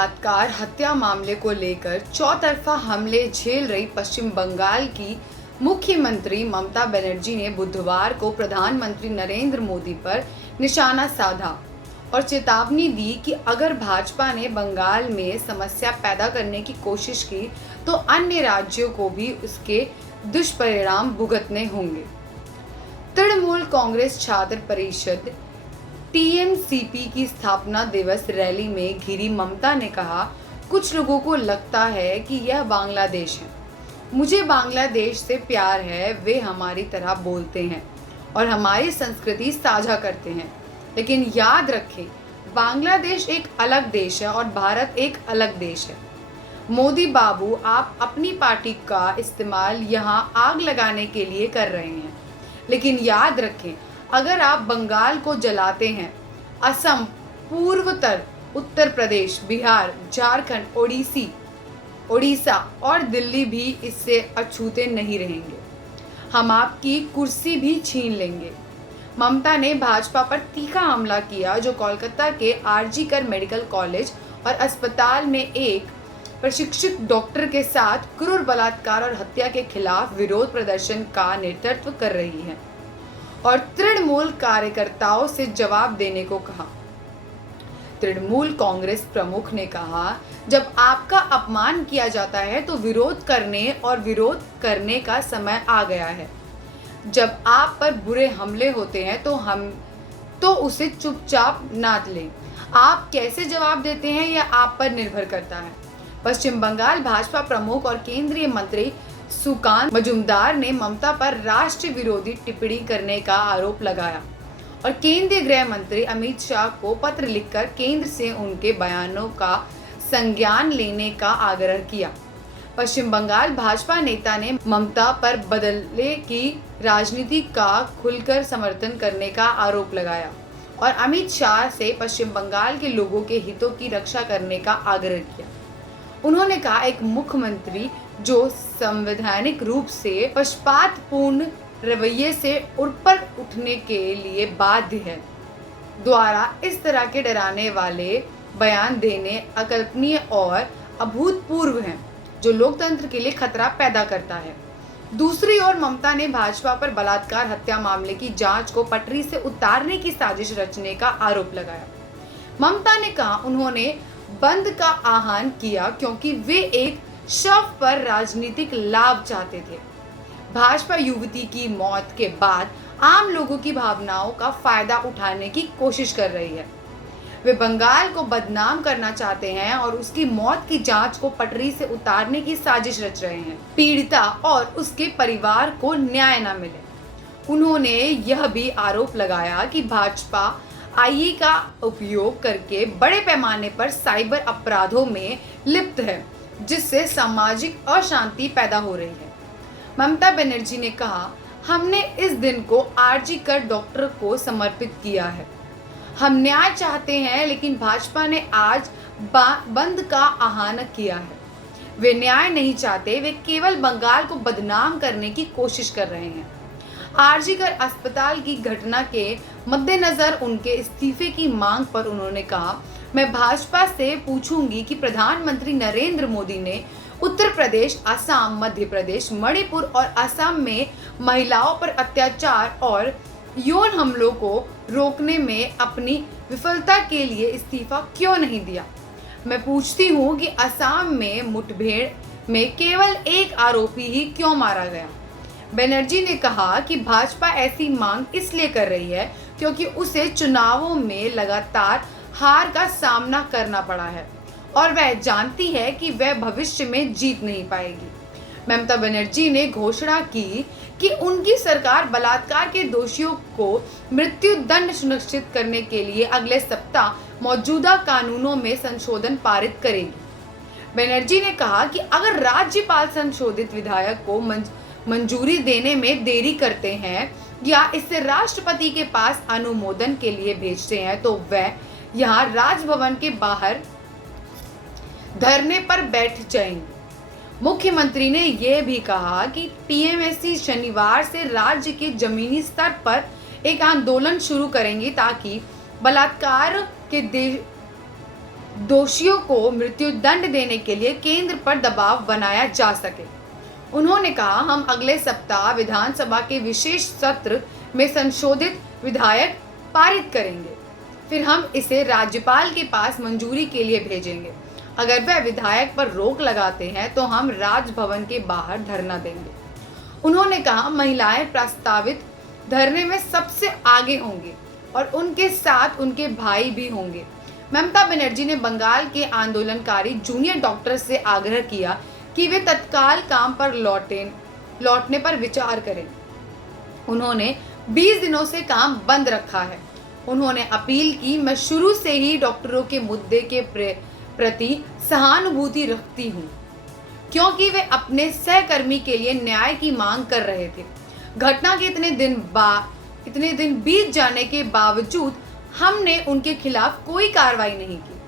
बलात्कार हत्या मामले को लेकर चौतरफा हमले झेल रही पश्चिम बंगाल की मुख्यमंत्री ममता बनर्जी ने बुधवार को प्रधानमंत्री नरेंद्र मोदी पर निशाना साधा और चेतावनी दी कि अगर भाजपा ने बंगाल में समस्या पैदा करने की कोशिश की तो अन्य राज्यों को भी उसके दुष्परिणाम भुगतने होंगे। तृणमूल कांग्रेस छात्र परिषद टीएमसीपी की स्थापना दिवस रैली में घिरी ममता ने कहा, कुछ लोगों को लगता है कि यह बांग्लादेश है। मुझे बांग्लादेश से प्यार है। वे हमारी तरह बोलते हैं और हमारी संस्कृति साझा करते हैं, लेकिन याद रखें, बांग्लादेश एक अलग देश है और भारत एक अलग देश है। मोदी बाबू, आप अपनी पार्टी का इस्तेमाल यहाँ आग लगाने के लिए कर रहे हैं, लेकिन याद रखें, अगर आप बंगाल को जलाते हैं, असम, पूर्वोत्तर उत्तर प्रदेश, बिहार, झारखंड, ओडिशा और दिल्ली भी इससे अछूते नहीं रहेंगे। हम आपकी कुर्सी भी छीन लेंगे। ममता ने भाजपा पर तीखा हमला किया, जो कोलकाता के आरजी कर मेडिकल कॉलेज और अस्पताल में एक प्रशिक्षित डॉक्टर के साथ क्रूर बलात्कार और हत्या के खिलाफ विरोध प्रदर्शन का नेतृत्व कर रही है और तृणमूल कार्यकर्ताओं से जवाब देने को कहा। तृणमूल कांग्रेस प्रमुख ने कहा, जब आपका अपमान किया जाता है तो विरोध करने का समय आ गया है। जब आप पर बुरे हमले होते हैं तो उसे चुपचाप नाथ लें। आप कैसे जवाब देते हैं यह आप पर निर्भर करता है। पश्चिम बंगाल भाजपा प्रमुख और केंद्रीय मंत्री सुकांत मजूमदार ने ममता पर राष्ट्र विरोधी टिप्पणी करने का आरोप लगाया और केंद्रीय गृह मंत्री अमित शाह को पत्र लिखकर केंद्र से उनके बयानों का संज्ञान लेने का आग्रह किया। पश्चिम बंगाल भाजपा नेता ने ममता पर बदले की राजनीति का खुलकर समर्थन करने का आरोप लगाया और अमित शाह से पश्चिम बंगाल के लोगों के हितों की रक्षा करने का आग्रह किया। उन्होंने कहा, एक मुख्यमंत्री जो संवैधानिक रूप से पक्षपातपूर्ण रवैये से ऊपर उठने के लिए बाध्य है, द्वारा इस तरह के डराने वाले बयान देने अकल्पनीय और अभूतपूर्व हैं, जो लोकतंत्र के लिए खतरा पैदा करता है। दूसरी ओर ममता ने भाजपा पर बलात्कार हत्या मामले की जांच को पटरी से उतारने की साजिश रचने का आरोप लगाया। ममता ने कहा, उन्होंने बंद का आह्वान किया क्योंकि वे एक शव पर राजनीतिक लाभ चाहते थे। भाजपा युवती की मौत के बाद आम लोगों की भावनाओं का फायदा उठाने की कोशिश कर रही है। वे बंगाल को बदनाम करना चाहते हैं और उसकी मौत की जांच को पटरी से उतारने की साजिश रच रहे हैं। पीड़िता और उसके परिवार को न्याय न मिले। उन्होंने यह भी आरोप लगाया कि भाजपा आई का उपयोग करके बड़े पैमाने पर साइबर अपराधों में लिप्त है, जिससे सामाजिक अशांति पैदा हो रही है। ममता बनर्जी ने कहा, हमने इस दिन को आरजी कर डॉक्टर को समर्पित किया है। हम न्याय चाहते हैं, लेकिन भाजपा ने आज बंद का आह्वान किया है। वे न्याय नहीं चाहते, वे केवल बंगाल को बदनाम करने की कोशिश कर रहे हैं। आरजी कर अस्पताल की घटना के मद्देनजर उनके इस्तीफे की मांग पर उन्होंने कहा, मैं भाजपा से पूछूंगी कि प्रधानमंत्री नरेंद्र मोदी ने उत्तर प्रदेश, असम, मध्य प्रदेश, मणिपुर और असम में महिलाओं पर अत्याचार और यौन हमलों को रोकने में अपनी विफलता के लिए इस्तीफा क्यों नहीं दिया। मैं पूछती हूँ कि असम में मुठभेड़ में केवल एक आरोपी ही क्यों मारा गया। बनर्जी ने कहा कि भाजपा ऐसी मांग इसलिए कर रही है क्योंकि उसे चुनावों में लगातार हार का सामना करना पड़ा है और वह जानती है कि वह भविष्य में जीत नहीं पाएगी। ममता बनर्जी ने घोषणा की कि उनकी सरकार बलात्कार के दोषियों को मृत्यु दंड सुनिश्चित करने के लिए अगले सप्ताह मौजूदा कानूनों में संशोधन पारित करेगी। बनर्जी ने कहा कि अगर राज्यपाल संशोधित विधेयक को मंजूरी देने में देरी करते हैं या इसे राष्ट्रपति के पास अनुमोदन के लिए भेजते हैं तो वह यहाँ राजभवन के बाहर धरने पर बैठ जाएंगे। मुख्यमंत्री ने यह भी कहा कि टीएमसी शनिवार से राज्य के जमीनी स्तर पर एक आंदोलन शुरू करेंगी ताकि बलात्कार के दोषियों को मृत्युदंड देने के लिए केंद्र पर दबाव बनाया जा सके। उन्होंने कहा, हम अगले सप्ताह विधानसभा के विशेष सत्र में संशोधित विधेयक पारित करेंगे, फिर हम इसे राज्यपाल के पास मंजूरी के लिए भेजेंगे। अगर वह विधेयक पर रोक लगाते हैं तो हम राजभवन के बाहर धरना देंगे। उन्होंने कहा, महिलाएं प्रस्तावित धरने में सबसे आगे होंगी और उनके साथ उनके भाई भी होंगे। ममता बनर्जी ने बंगाल के आंदोलनकारी जूनियर डॉक्टर से आग्रह किया कि वे तत्काल काम पर लौटने पर विचार करें। उन्होंने 20 दिनों से काम बंद रखा है। उन्होंने अपील की, मैं शुरू से ही डॉक्टरों के मुद्दे के प्रति सहानुभूति रखती हूँ, क्योंकि वे अपने सहकर्मी के लिए न्याय की मांग कर रहे थे। घटना के इतने दिन बीत जाने के बावजूद हमने उनके खिलाफ कोई कार्रवाई नहीं की।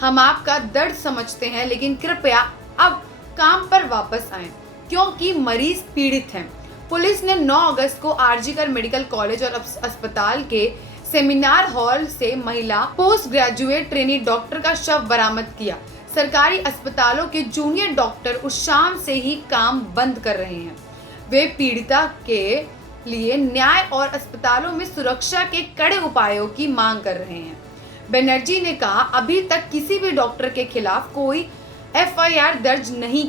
हम आपका दर्द समझते हैं, लेकिन कृपया अब काम पर वापस आएं, क्योंकि मरीज पीड़ित हैं। पुलिस ने 9 अगस्त को आरजीकर मेडिकल कॉलेज और अस्पताल के सेमिनार हॉल से महिला पोस्ट ग्रेजुएट ट्रेनी डॉक्टर का शव बरामद किया। सरकारी अस्पतालों के जूनियर डॉक्टर उस शाम से ही काम बंद कर रहे हैं। वे पीड़िता के लिए न्याय और अस्पतालों में सुरक्षा के कड़े उपायों की मांग कर रहे हैं। बनर्जी ने कहा, अभी तक किसी भी डॉक्टर के खिलाफ कोई एफआईआर दर्ज नहीं